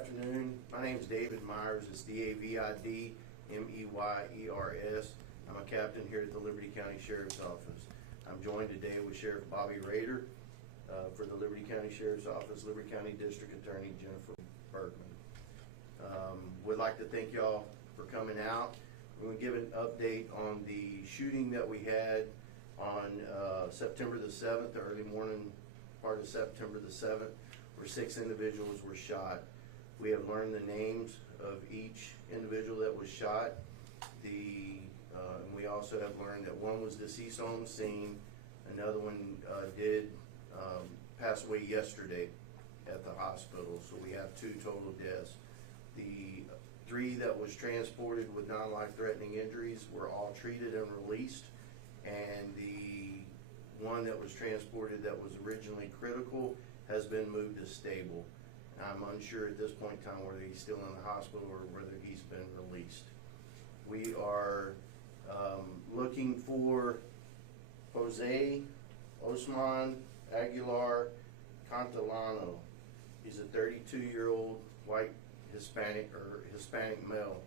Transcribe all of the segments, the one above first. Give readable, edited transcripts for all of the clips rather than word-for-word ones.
afternoon. My name is David Myers. It's D-A-V-I-D M-E-Y-E-R-S. I'm a captain here at the Liberty County Sheriff's Office. I'm joined today with Sheriff Bobby Rader for the Liberty County Sheriff's Office, Liberty County District Attorney Jennifer Bergman. Would like to thank y'all for coming out. We're going to give an update on the shooting that we had on September the 7th, the early morning part of September the 7th, where 6 individuals were shot. We have learned the names of each individual that was shot. And we also have learned that one was deceased on the scene. Another one did pass away yesterday at the hospital, so we have 2 total deaths. The 3 that was transported with non-life-threatening injuries were all treated and released, and the one that was transported that was originally critical has been moved to stable. I'm unsure at this point in time whether he's still in the hospital or whether he's been released. We are looking for Jose Osman Aguilar Cantillano. He's a 32-year-old white Hispanic male.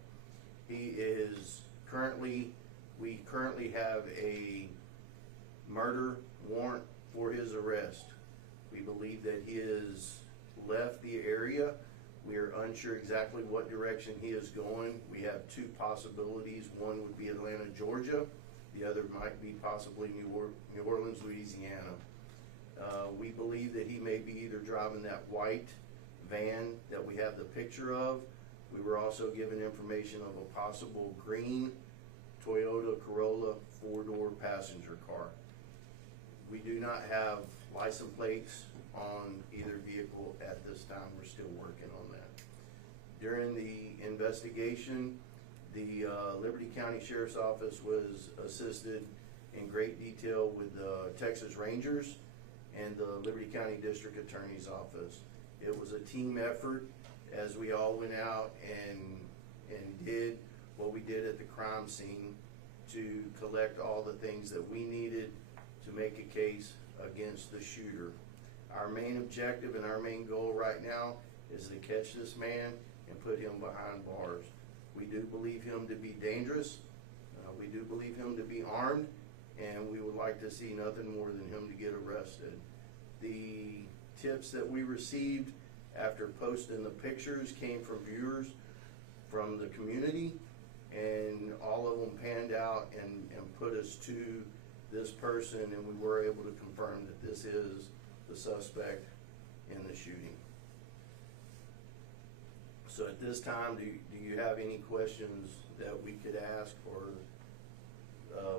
He is we currently have a murder warrant for his arrest. We believe that he has left the area. We are unsure exactly what direction he is going. We have 2 possibilities. One would be Atlanta, Georgia. The other might be possibly New Orleans, Louisiana. We believe that he may be either driving that white van that we have the picture of. We were also given information of a possible green Toyota Corolla 4-door passenger car. We do not have license plates on either vehicle at this time. We're still working on that. During the investigation, the Liberty County Sheriff's Office was assisted in great detail with the Texas Rangers and the Liberty County District Attorney's Office. It was a team effort as we all went out and did what we did at the crime scene to collect all the things that we needed to make a case against the shooter. Our main objective and our main goal right now is to catch this man and put him behind bars. We do believe him to be dangerous. We do believe him to be armed, and we would like to see nothing more than him to get arrested. The tips that we received after posting the pictures came from viewers from the community, and all of them panned out and put us to this person, and we were able to confirm that this is the suspect in the shooting. So at this time, do you have any questions that we could ask, or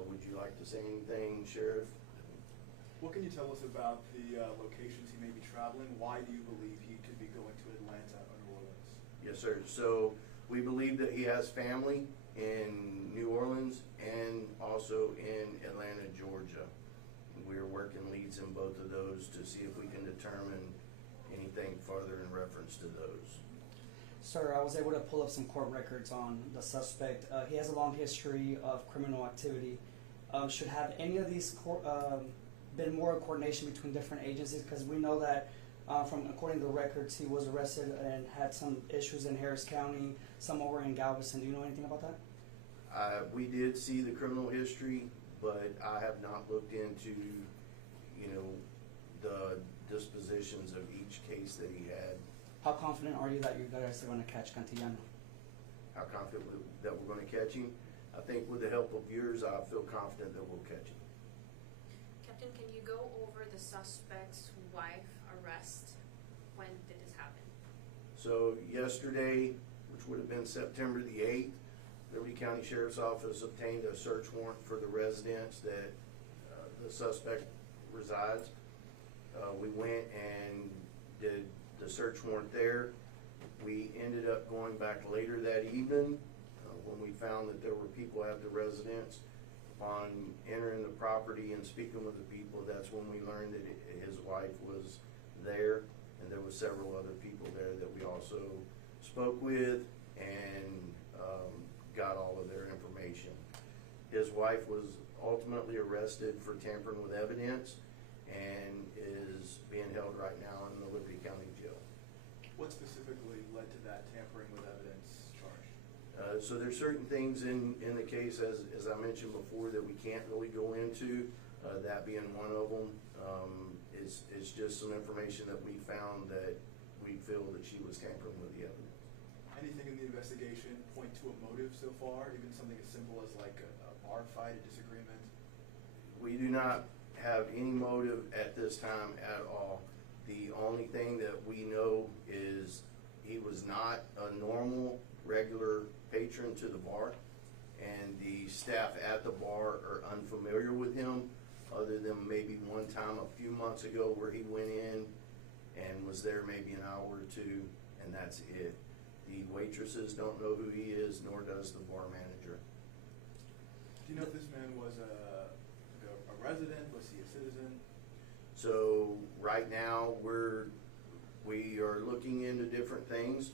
would you like to say anything, Sheriff? What can you tell us about the locations he may be traveling? Why do you believe he could be going to Atlanta or New Orleans? Yes, sir. So we believe that he has family in New Orleans and also in Atlanta, Georgia. We're working leads in both of those to see if we can determine anything further in reference to those. Sir, I was able to pull up some court records on the suspect. He has a long history of criminal activity. Should have any of these been more coordination between different agencies? Because we know that according to the records, he was arrested and had some issues in Harris County, some over in Galveston. Do you know anything about that? We did see the criminal history, but I have not looked into, the dispositions of each case that he had. How confident are you that you guys are going to catch Cantillano? How confident that we're going to catch him? I think with the help of viewers, I feel confident that we'll catch him. Captain, can you go over the suspect's wife arrest? When did this happen? So yesterday, which would have been September the 8th, Liberty County Sheriff's Office obtained a search warrant for the residence that the suspect resides. We went and did the search warrant there. We ended up going back later that evening when we found that there were people at the residence. Upon entering the property and speaking with the people, that's when we learned that his wife was there, and there were several other people there that we also spoke with and got all of their information. His wife was ultimately arrested for tampering with evidence and is being held right now in the Liberty County Jail. What specifically led to that tampering with evidence charge? So there's certain things in the case, as I mentioned before, that we can't really go into, that being one of them. It's just some information that we found that we feel that she was tampering with the evidence. Anything in the investigation point to a motive so far, even something as simple as like a bar fight, a disagreement? We do not have any motive at this time at all. The only thing that we know is he was not a normal, regular patron to the bar, and the staff at the bar are unfamiliar with him, other than maybe one time a few months ago where he went in and was there maybe an hour or two, and that's it. The waitresses don't know who he is, nor does the bar manager. Do you know if this man was a resident? Was he a citizen? So right now we are looking into different things.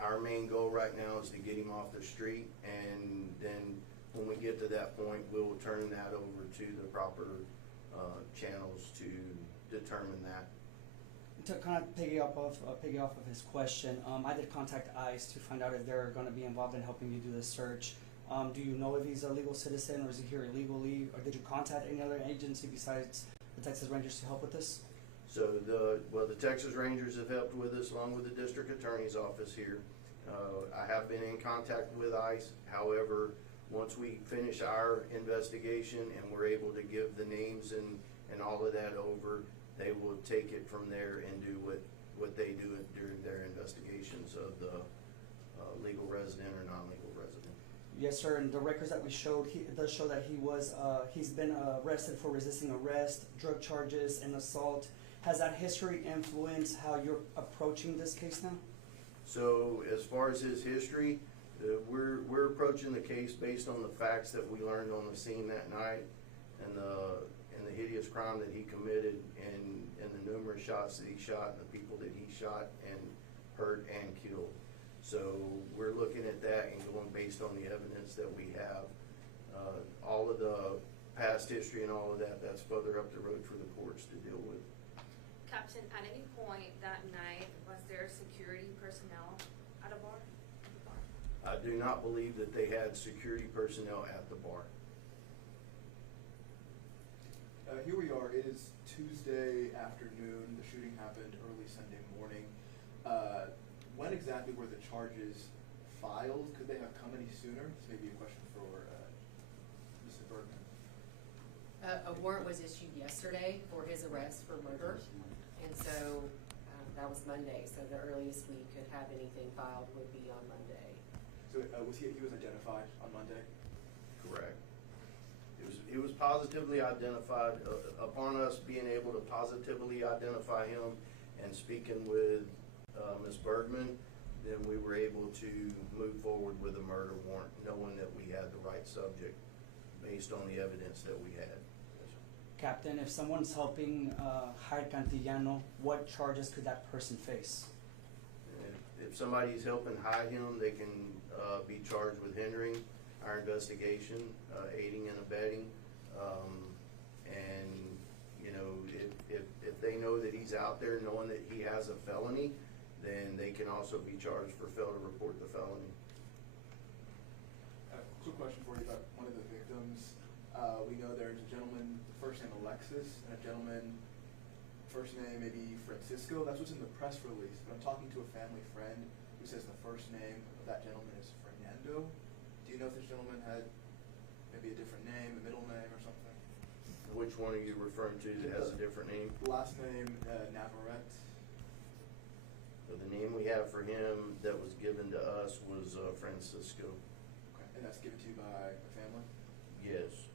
Our main goal right now is to get him off the street, and then when we get to that point, we'll turn that over to the proper channels to determine that. To kind of piggy off of his question, I did contact ICE to find out if they're going to be involved in helping you do this search. Do you know if he's a legal citizen or is he here illegally, or did you contact any other agency besides the Texas Rangers to help with this? So the Texas Rangers have helped with us, along with the district attorney's office here. I have been in contact with ICE. However, once we finish our investigation and we're able to give the names and all of that over, they will take it from there and do what they do during their investigations of the legal resident or non-legal resident. Yes, sir. And the records that we showed, it does show that he's been arrested for resisting arrest, drug charges, and assault. Has that history influenced how you're approaching this case now? So as far as his history, we're approaching the case based on the facts that we learned on the scene that night, and the hideous crime that he committed, and the numerous shots that he shot, and the people that he shot and hurt and killed. So we're looking at that and going based on the evidence that we have. All of the past history and all of that, that's further up the road for the courts to deal with. Captain, at any point that night, was there security personnel at a bar? I do not believe that they had security personnel at the bar. Here we are. It is Tuesday afternoon. The shooting happened early Sunday morning. When exactly were the charges filed? Could they have come any sooner? This may be a question for Mr. Bergman. A warrant was issued yesterday for his arrest for murder, and so that was Monday. So the earliest we could have anything filed would be on Monday. So he was identified on Monday? Correct. He was positively identified. Upon us being able to positively identify him and speaking with Ms. Bergman, then we were able to move forward with a murder warrant, knowing that we had the right subject based on the evidence that we had. Yes, sir. Captain, if someone's helping hide Cantillano, what charges could that person face? If somebody's helping hide him, they can be charged with hindering our investigation, aiding and abetting, and you know, if they know that he's out there, knowing that he has a felony, then they can also be charged for fail to report the felony. Quick question for you about one of the victims. We know there's a gentleman, first name Alexis, and a gentleman, first name maybe Francisco. That's what's in the press release. But I'm talking to a family friend who says the first name of that gentleman is Fernando. Do you know if this gentleman had maybe a different name, a middle name or something? Which one are you referring to that has a different name? Last name, Navarrete. So the name we have for him that was given to us was Francisco. Okay, and that's given to you by the family? Yes.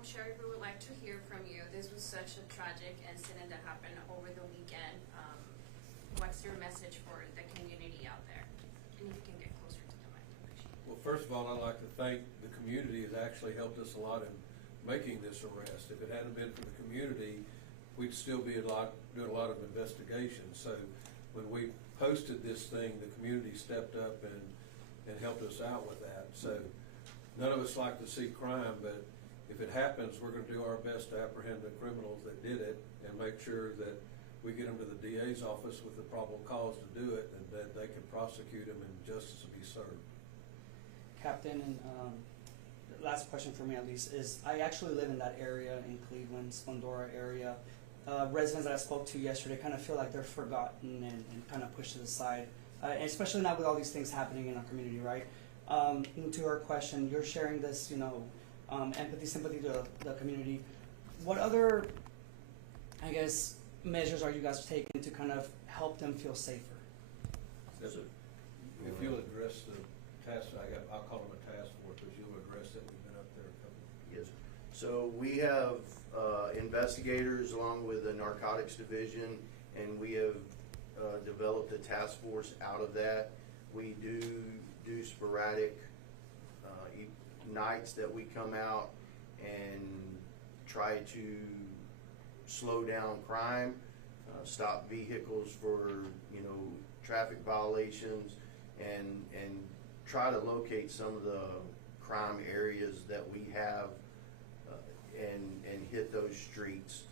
Sherry, we would like to hear from you. This was such a tragic incident that happened over the weekend. What's your message for the community out there? And if you can get closer to the mic, I appreciate it. Well, first of all, I'd like to thank the community. Has actually helped us a lot in making this arrest. If it hadn't been for the community, we'd still be doing a lot of investigations. So when we posted this thing, the community stepped up and helped us out with that. So none of us like to see crime, but if it happens, we're gonna do our best to apprehend the criminals that did it and make sure that we get them to the DA's office with the probable cause to do it, and that they can prosecute them and justice will be served. Captain, and last question for me at least is, I actually live in that area in Cleveland, Splendora area. Residents that I spoke to yesterday kind of feel like they're forgotten and kind of pushed to the side, and especially now with all these things happening in our community, right? To her question, you're sharing this, empathy, sympathy to the community. What other, I guess, measures are you guys taking to kind of help them feel safer? If you'll address the task, I'll call them a task force, but you'll address that, we've been up there a couple. Yes. So we have investigators along with the narcotics division, and we have developed a task force out of that. We do sporadic nights that we come out and try to slow down crime, stop vehicles for traffic violations, and try to locate some of the crime areas that we have, and hit those streets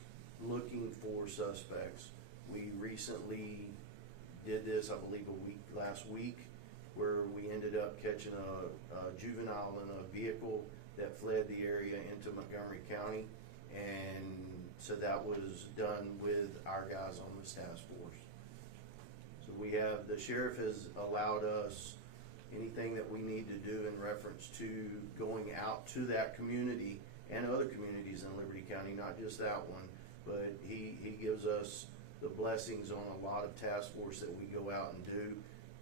looking for suspects. We recently did this, I believe, last week, where we ended up catching a juvenile in a vehicle that fled the area into Montgomery County, and so that was done with our guys on this task force. So the sheriff has allowed us anything that we need to do in reference to going out to that community and other communities in Liberty County, not just that one, but he gives us the blessings on a lot of task force that we go out and do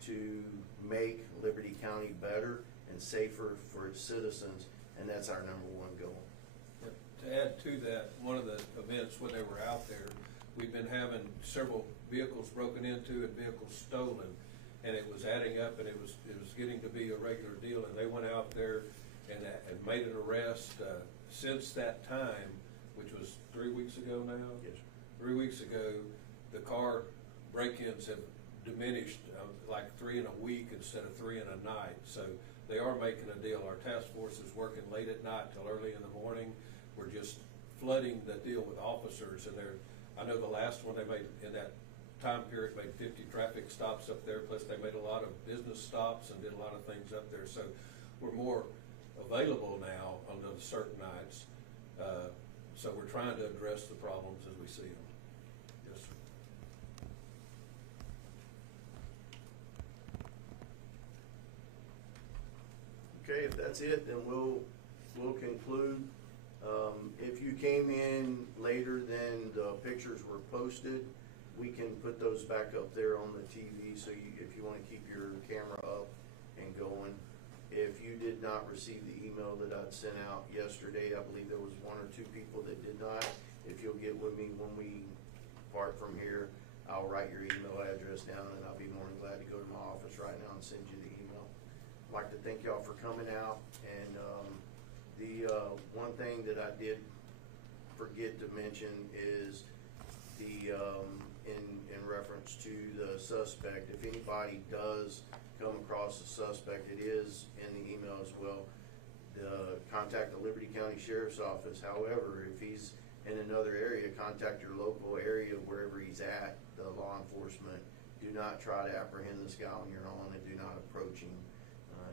to make Liberty County better and safer for its citizens, and that's our #1 goal. To add to that, one of the events when they were out there, we've been having several vehicles broken into and vehicles stolen, and it was adding up, and it was getting to be a regular deal, and they went out there and made an arrest. Since that time, which was 3 weeks ago now? Yes. 3 weeks ago, the car break-ins have diminished, like 3 in a week instead of 3 in a night. So they are making a deal. Our task force is working late at night till early in the morning. We're just flooding the deal with officers, and I know the last one they made in that time period made 50 traffic stops up there, plus they made a lot of business stops and did a lot of things up there. So we're more available now on those certain nights. So we're trying to address the problems as we see them. Yes, sir. Okay, if that's it, then we'll conclude. If you came in later than the pictures were posted, we can put those back up there on the TV, so if you want to keep your camera up and going. If you did not receive the email that I'd sent out yesterday, I believe there was 1 or 2 people that did not. If you'll get with me when we part from here, I'll write your email address down, and I'll be more than glad to go to my office right now and send you the email. I'd like to thank y'all for coming out, and the one thing that I did forget to mention is in reference to the suspect. If anybody does come across a suspect, it is in the email as well. Contact the Liberty County Sheriff's Office. However, if he's in another area, contact your local area wherever he's at, the law enforcement. Do not try to apprehend this guy on your own, and do not approach him.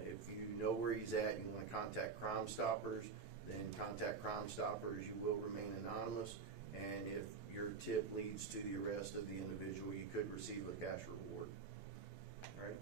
If you know where he's at, you want to contact Crime Stoppers, then contact Crime Stoppers. You will remain anonymous, and if your tip leads to the arrest of the individual, you could receive a cash reward. All right?